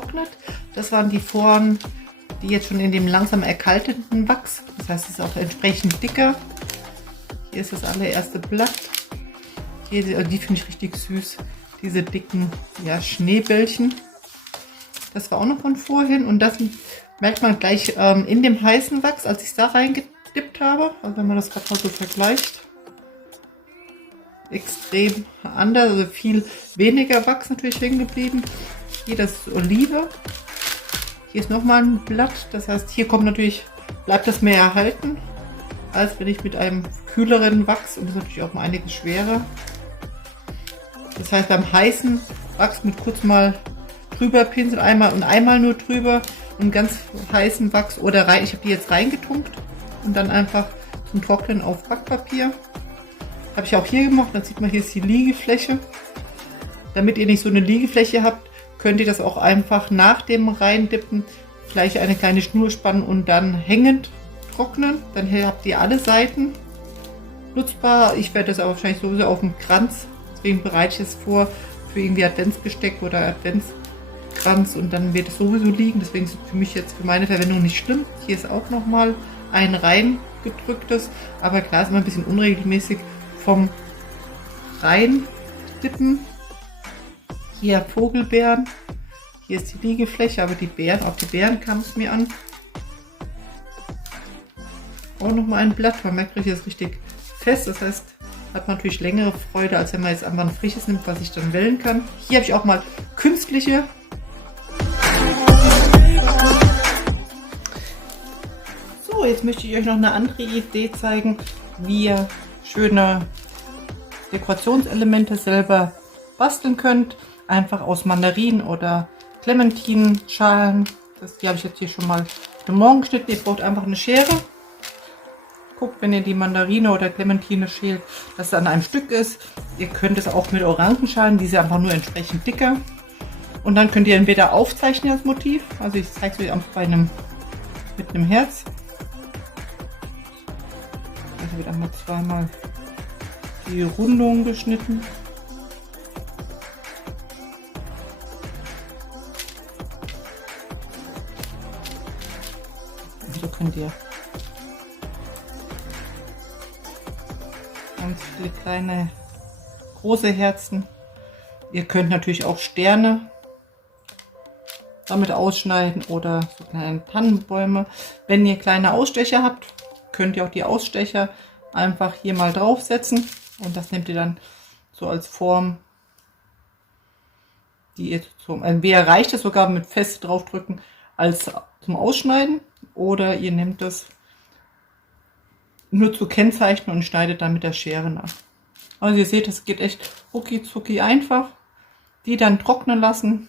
getrocknet. Das waren die Foren, die jetzt schon in dem langsam erkalteten Wachs. Das heißt, es ist auch entsprechend dicker. Hier ist das allererste Blatt. Hier, die finde ich richtig süß. Diese dicken, ja, Schneebällchen. Das war auch noch von vorhin. Und das merkt man gleich in dem heißen Wachs, als ich es da reingedippt habe. Also wenn man das gerade mal so vergleicht. Extrem anders, also viel weniger Wachs natürlich hängen geblieben. Hier das Olive. Hier ist nochmal ein Blatt. Das heißt, hier kommt natürlich, bleibt das mehr erhalten, als wenn ich mit einem kühleren Wachs, und das ist natürlich auch mal einiges schwerer. Das heißt, beim heißen Wachs mit kurz mal drüber pinseln, einmal nur drüber und ganz heißen Wachs oder rein. Ich habe die jetzt reingetunkt und dann einfach zum Trocknen auf Backpapier. Habe ich auch hier gemacht. Dann sieht man, hier ist die Liegefläche. Damit ihr nicht so eine Liegefläche habt, könnt ihr das auch einfach nach dem Reindippen gleich eine kleine Schnur spannen und dann hängend trocknen. Dann habt ihr alle Seiten nutzbar. Ich werde das aber wahrscheinlich sowieso auf dem Kranz. Deswegen bereite ich es vor für irgendwie Adventsbesteck oder Adventskranz und dann wird es sowieso liegen. Deswegen ist es für mich jetzt für meine Verwendung nicht schlimm. Hier ist auch nochmal ein reingedrücktes, aber klar, ist immer ein bisschen unregelmäßig vom Reindippen. Hier Vogelbeeren. Hier ist die Liegefläche, aber die Beeren, auf die Beeren kam es mir an. Auch nochmal ein Blatt, man merkt richtig, das ist richtig fest. Das heißt, hat man natürlich längere Freude, als wenn man jetzt einfach ein frisches nimmt, was ich dann wellen kann. Hier habe ich auch mal künstliche. So, jetzt möchte ich euch noch eine andere Idee zeigen, wie ihr schöne Dekorationselemente selber basteln könnt. Einfach aus Mandarinen oder Clementinenschalen. Die habe ich jetzt hier schon mal heute Morgen geschnitten. Ihr braucht einfach eine Schere. Guckt, wenn ihr die Mandarine oder Clementine schält, dass es an einem Stück ist. Ihr könnt es auch mit Orangenschalen, die sind einfach nur entsprechend dicker. Und dann könnt ihr entweder aufzeichnen das Motiv. Also ich zeige es euch einfach mit einem Herz. Also wird einmal zweimal die Rundung geschnitten. Und so könnt ihr ganz viele kleine, große Herzen. Ihr könnt natürlich auch Sterne damit ausschneiden oder so kleine Tannenbäume. Wenn ihr kleine Ausstecher habt, könnt ihr auch die Ausstecher einfach hier mal draufsetzen und das nehmt ihr dann so als Form, die ihr entweder reicht es sogar mit fest draufdrücken als zum Ausschneiden oder ihr nehmt das nur zu kennzeichnen und schneidet dann mit der Schere nach. Also ihr seht, es geht echt rucki zucki einfach. Die dann trocknen lassen.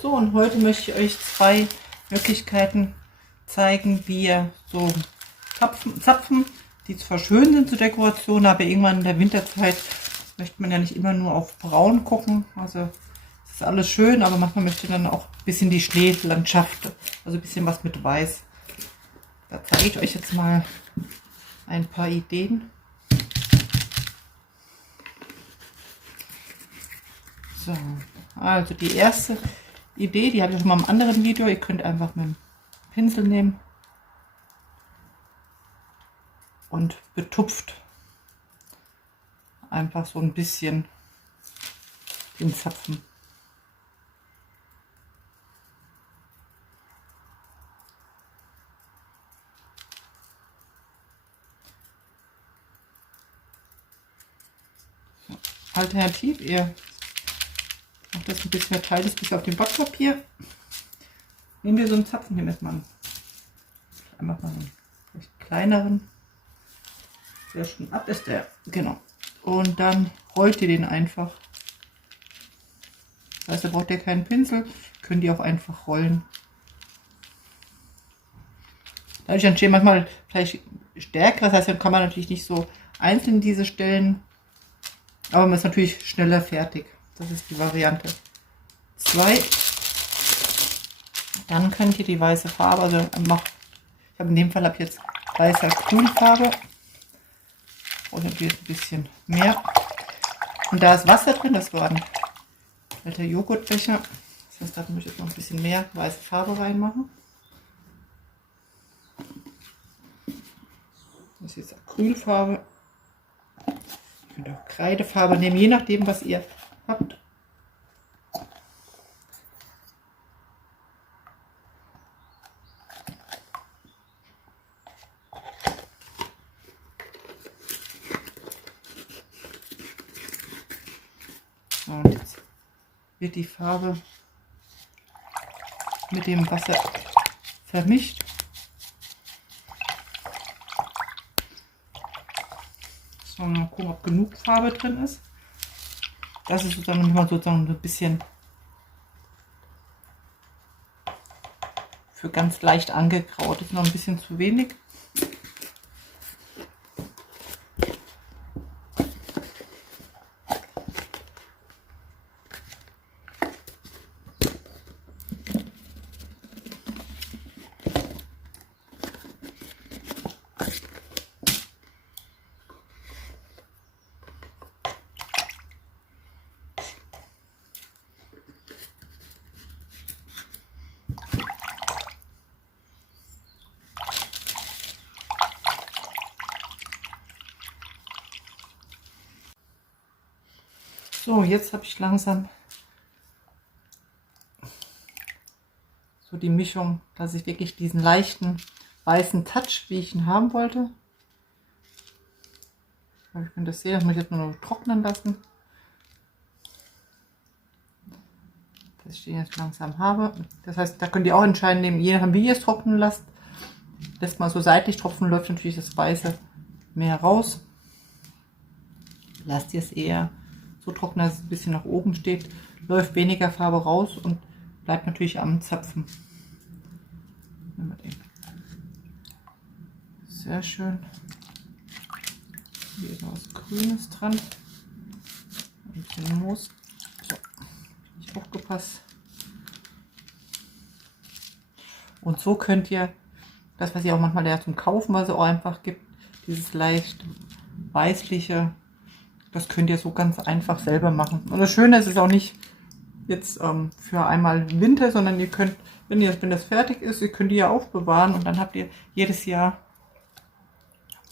So, und heute möchte ich euch zwei Möglichkeiten zeigen, wie ihr so Zapfen, die zwar schön sind zur Dekoration, aber irgendwann in der Winterzeit möchte man ja nicht immer nur auf braun gucken. Also es ist alles schön, aber manchmal möchte man dann auch ein bisschen die Schneelandschaft, also ein bisschen was mit Weiß. Da zeige ich euch jetzt mal ein paar Ideen. So, also die erste Idee, die habe ich schon mal im anderen Video. Ihr könnt einfach mit dem Pinsel nehmen und betupft einfach so ein bisschen den Zapfen. So. Alternativ, ihr macht das ein bisschen, verteilt es bis auf dem Backpapier. Nehmen wir so einen Zapfen, nehmen wir jetzt mal einfach mal einen recht kleineren. Der schon ab ist der, genau. Und dann rollt ihr den einfach. Das heißt, da braucht ihr keinen Pinsel, könnt ihr auch einfach rollen. Dadurch entstehen manchmal vielleicht stärker, das heißt, dann kann man natürlich nicht so einzeln diese Stellen, aber man ist natürlich schneller fertig. Das ist die Variante 2. Dann könnt ihr die weiße Farbe, also ich habe in dem Fall jetzt weiße Acrylfarbe, und natürlich ein bisschen mehr. Und da ist Wasser drin, das war ein alter Joghurtbecher. Das heißt, da muss ich jetzt noch ein bisschen mehr weiße Farbe reinmachen. Das ist jetzt Acrylfarbe. Ihr könnt auch Kreidefarbe nehmen, je nachdem, was ihr habt. Und jetzt wird die Farbe mit dem Wasser vermischt. So, mal gucken, ob genug Farbe drin ist. Das ist sozusagen immer sozusagen so ein bisschen für ganz leicht angegraut. Das ist noch ein bisschen zu wenig. So, jetzt habe ich langsam so die Mischung, dass ich wirklich diesen leichten weißen Touch, wie ich ihn haben wollte. Ich kann das sehen, das muss ich jetzt nur noch trocknen lassen. Dass ich den jetzt langsam habe. Das heißt, da könnt ihr auch entscheiden, je nachdem wie ihr es trocknen lasst. Lässt mal so seitlich tropfen, läuft natürlich das Weiße mehr raus. Lasst ihr es eher so trocken, dass es ein bisschen nach oben steht, läuft weniger Farbe raus und bleibt natürlich am Zapfen. Sehr schön. Hier ist noch was Grünes dran. Ein bisschen Moos. So, nicht aufgepasst. Und so könnt ihr das, was ihr auch manchmal ja zum Kaufen, was es auch einfach gibt, dieses leicht weißliche, das könnt ihr so ganz einfach selber machen. Und das Schöne ist, es ist auch nicht jetzt für einmal Winter, sondern ihr könnt, wenn das fertig ist, ihr könnt die ja aufbewahren und dann habt ihr jedes Jahr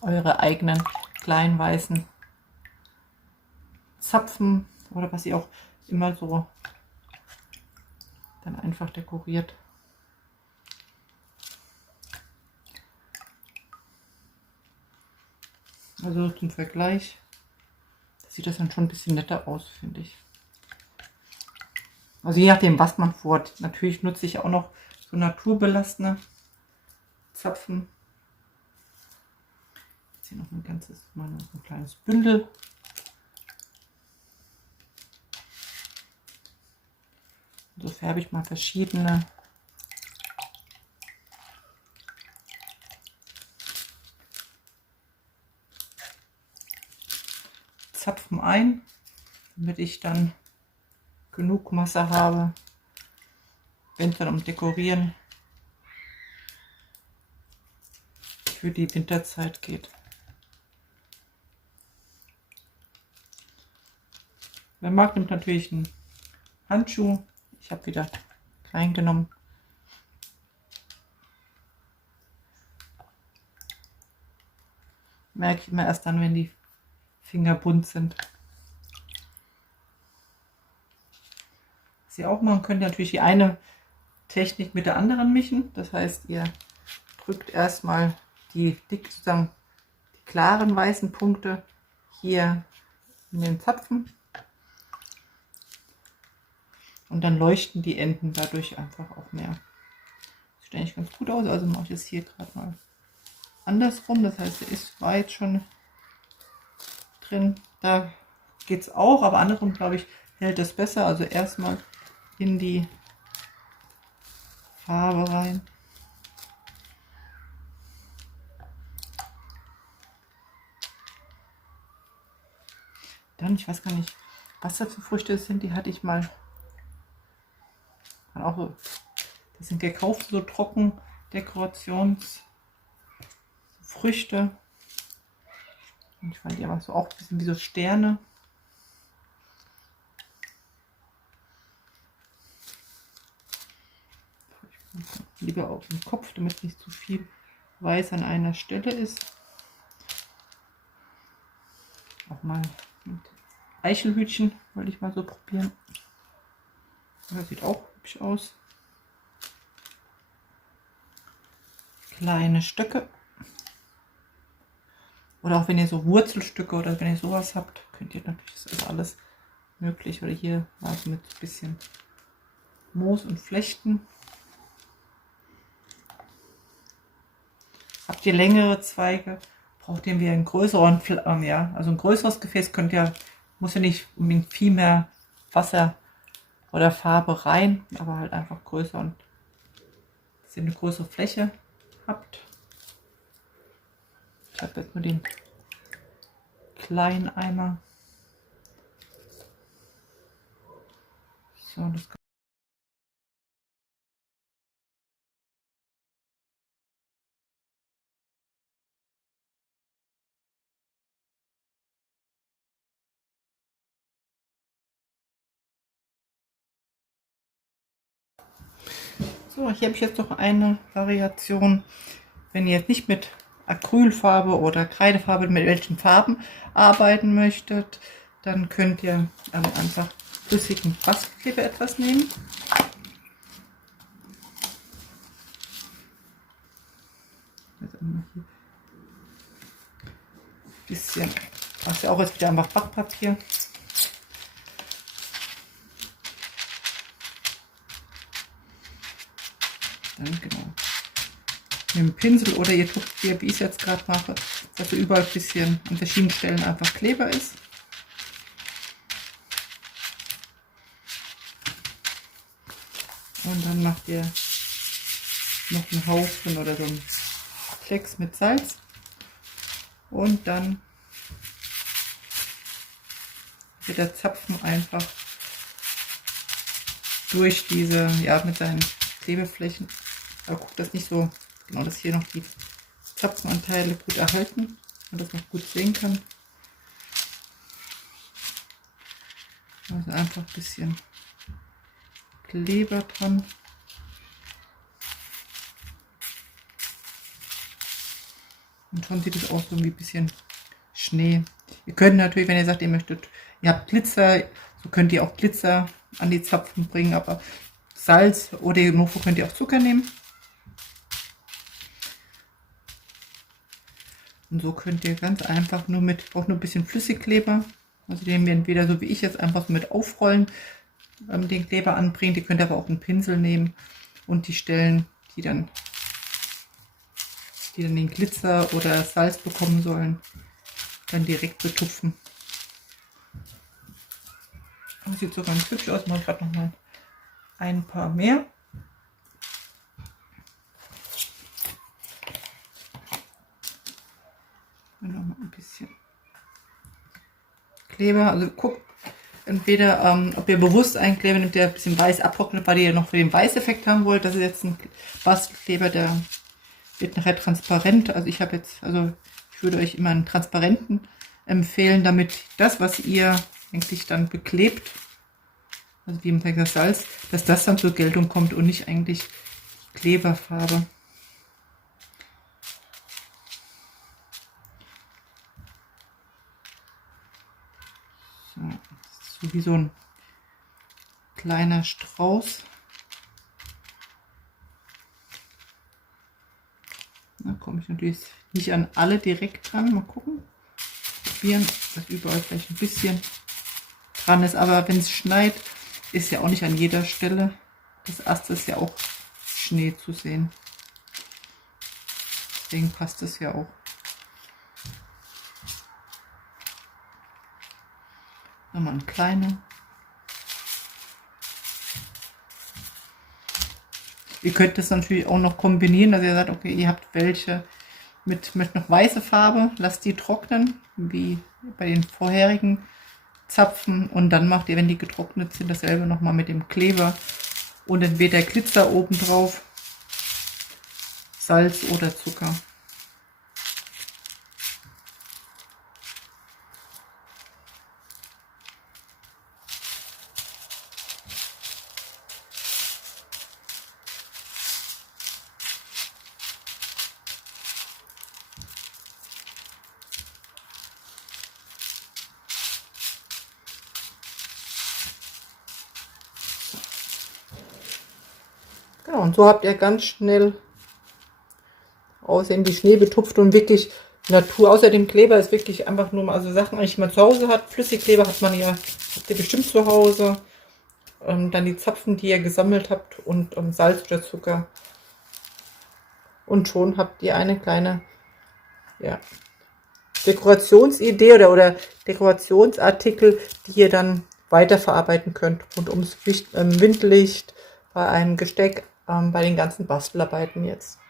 eure eigenen kleinen weißen Zapfen oder was ihr auch immer so dann einfach dekoriert. Also zum Vergleich sieht das dann schon ein bisschen netter aus, finde ich. Also je nachdem, was man vorhat. Natürlich nutze ich auch noch so naturbelassene Zapfen. Jetzt hier noch ein kleines Bündel. So färbe ich mal verschiedene Zapfen ein, damit ich dann genug Masse habe, wenn es dann um Dekorieren für die Winterzeit geht. Wer mag, nimmt natürlich einen Handschuh. Ich habe wieder klein genommen. Merke ich immer erst dann, wenn die Finger bunt sind. Was ihr auch machen könnt, natürlich die eine Technik mit der anderen mischen. Das heißt, ihr drückt erstmal sozusagen die klaren weißen Punkte hier in den Zapfen. Und dann leuchten die Enden dadurch einfach auch mehr. Das sieht eigentlich ganz gut aus. Also mache ich es hier gerade mal andersrum. Das heißt, er war jetzt schon drin. Da geht es auch, aber andersrum, glaube ich, hält es besser. Also erstmal in die Farbe rein. Dann, ich weiß gar nicht, was das für Früchte sind, die hatte ich mal auch so. Das sind gekauft, so trocken Dekorationsfrüchte. Und ich fand die aber so auch ein bisschen wie so Sterne. Lieber auf dem Kopf, damit nicht zu viel weiß an einer Stelle ist. Auch mal mit Eichelhütchen wollte ich mal so probieren. Das sieht auch hübsch aus. Kleine Stöcke. Oder auch wenn ihr so Wurzelstücke oder wenn ihr sowas habt, könnt ihr natürlich, das ist alles möglich. Oder hier war es mit ein bisschen Moos und Flechten. Habt ihr längere Zweige, braucht ihr einen größeren, ja, also ein größeres Gefäß könnt ihr, muss ja nicht unbedingt viel mehr Wasser oder Farbe rein, aber halt einfach größer und dass ihr eine größere Fläche habt. Ich habe jetzt nur den kleinen Eimer. So, das so, hier habe ich jetzt noch eine Variation. Wenn ihr jetzt nicht mit Acrylfarbe oder Kreidefarbe, mit welchen Farben arbeiten möchtet, dann könnt ihr einfach flüssigen Bastelkleber etwas nehmen. Also hier ein bisschen, das ist ja auch jetzt wieder einfach Backpapier. Dann genau mit dem Pinsel oder ihr tupft hier, wie ich es jetzt gerade mache, dass überall ein bisschen an verschiedenen Stellen einfach Kleber ist. Und dann macht ihr noch einen Haufen oder so einen Klecks mit Salz. Und dann wird der Zapfen einfach durch diese, ja, mit seinen Klebeflächen. Aber guckt, dass nicht so, genau, dass hier noch die Zapfenanteile gut erhalten und das noch gut sehen kann. Also einfach ein bisschen Kleber dran. Und schon sieht es aus so wie ein bisschen Schnee. Ihr könnt natürlich, wenn ihr sagt, ihr möchtet, ihr habt Glitzer, so könnt ihr auch Glitzer an die Zapfen bringen, aber Salz oder im Notfall könnt ihr auch Zucker nehmen. Und so könnt ihr ganz einfach nur mit, braucht nur ein bisschen Flüssigkleber. Also den wir entweder so wie ich jetzt einfach so mit aufrollen, den Kleber anbringen. Die könnt ihr aber auch einen Pinsel nehmen und die Stellen, die dann den Glitzer oder Salz bekommen sollen, dann direkt betupfen. Das sieht so ganz hübsch aus. Ich mache gerade noch mal ein paar mehr. Und noch mal ein bisschen Kleber. Also guckt entweder, ob ihr bewusst einen Kleber nimmt, der ein bisschen weiß abtrocknet, weil ihr noch für den Weißeffekt haben wollt. Das ist jetzt ein Bastelkleber, der wird nachher transparent. Also ich habe jetzt, also ich würde euch immer einen transparenten empfehlen, damit das, was ihr eigentlich dann beklebt, also wie im Texas Salz, dass das dann zur Geltung kommt und nicht eigentlich Kleberfarbe. So, das ist so wie so ein kleiner Strauß. Da komme ich natürlich nicht an alle direkt dran. Mal gucken. Probieren, dass überall vielleicht ein bisschen dran ist. Aber wenn es schneit, ist ja auch nicht an jeder Stelle des Astes ja auch Schnee zu sehen. Deswegen passt es ja auch. Nochmal ein kleiner. Ihr könnt das natürlich auch noch kombinieren, dass ihr sagt, okay, ihr habt welche mit noch weiße Farbe, lasst die trocknen, wie bei den vorherigen Zapfen und dann macht ihr, wenn die getrocknet sind, dasselbe nochmal mit dem Kleber und entweder Glitzer oben drauf, Salz oder Zucker. Genau, und so habt ihr ganz schnell aussehen, die Schnee betupft und wirklich Natur. Außerdem Kleber ist wirklich einfach nur mal, also Sachen eigentlich, die man zu Hause hat. Flüssigkleber hat man ja, habt ihr bestimmt zu Hause. Dann die Zapfen, die ihr gesammelt habt und Salz oder Zucker. Und schon habt ihr eine kleine, ja, Dekorationsidee oder Dekorationsartikel, die ihr dann weiterverarbeiten könnt rund ums Windlicht, bei einem Gesteck, bei den ganzen Bastelarbeiten jetzt.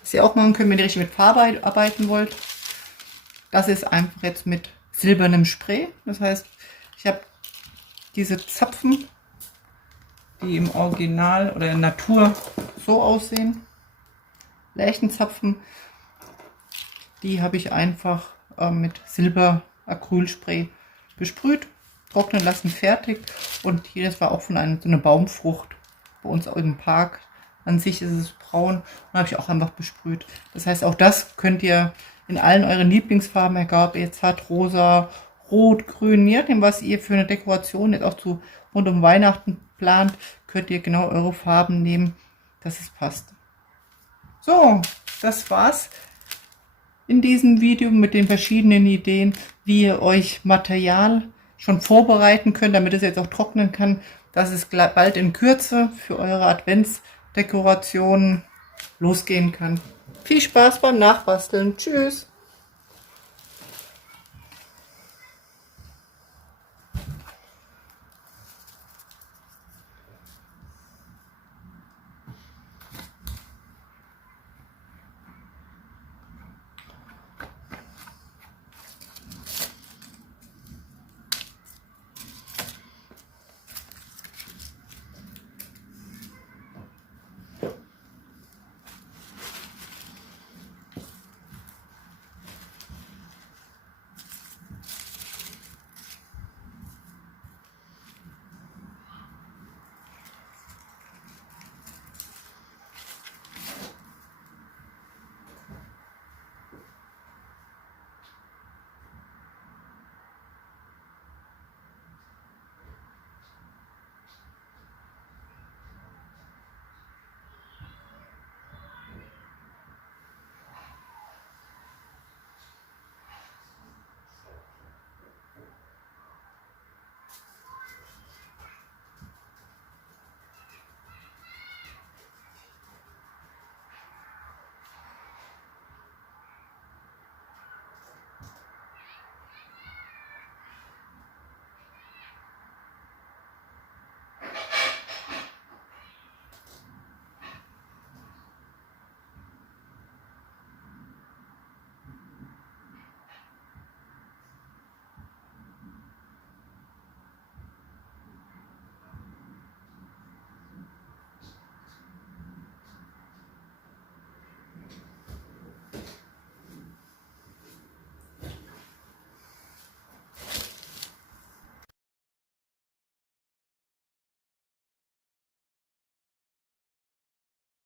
Was ihr auch machen könnt, wenn ihr richtig mit Farbe arbeiten wollt, das ist einfach jetzt mit silbernem Spray. Das heißt, ich habe diese Zapfen, die im Original oder in Natur so aussehen. Lärchenzapfen, die habe ich einfach mit Silber-Acrylspray besprüht, trocknen lassen, fertig. Und hier, das war auch von so einer Baumfrucht bei uns im Park. An sich ist es braun und habe ich auch einfach besprüht. Das heißt, auch das könnt ihr in allen euren Lieblingsfarben, egal ob ihr jetzt hat, rosa, rot, grün, je nachdem, was ihr für eine Dekoration jetzt auch zu rund um Weihnachten plant, könnt ihr genau eure Farben nehmen, dass es passt. So, das war's in diesem Video mit den verschiedenen Ideen, wie ihr euch Material schon vorbereiten könnt, damit es jetzt auch trocknen kann, dass es bald in Kürze für eure Adventsdekorationen losgehen kann. Viel Spaß beim Nachbasteln. Tschüss!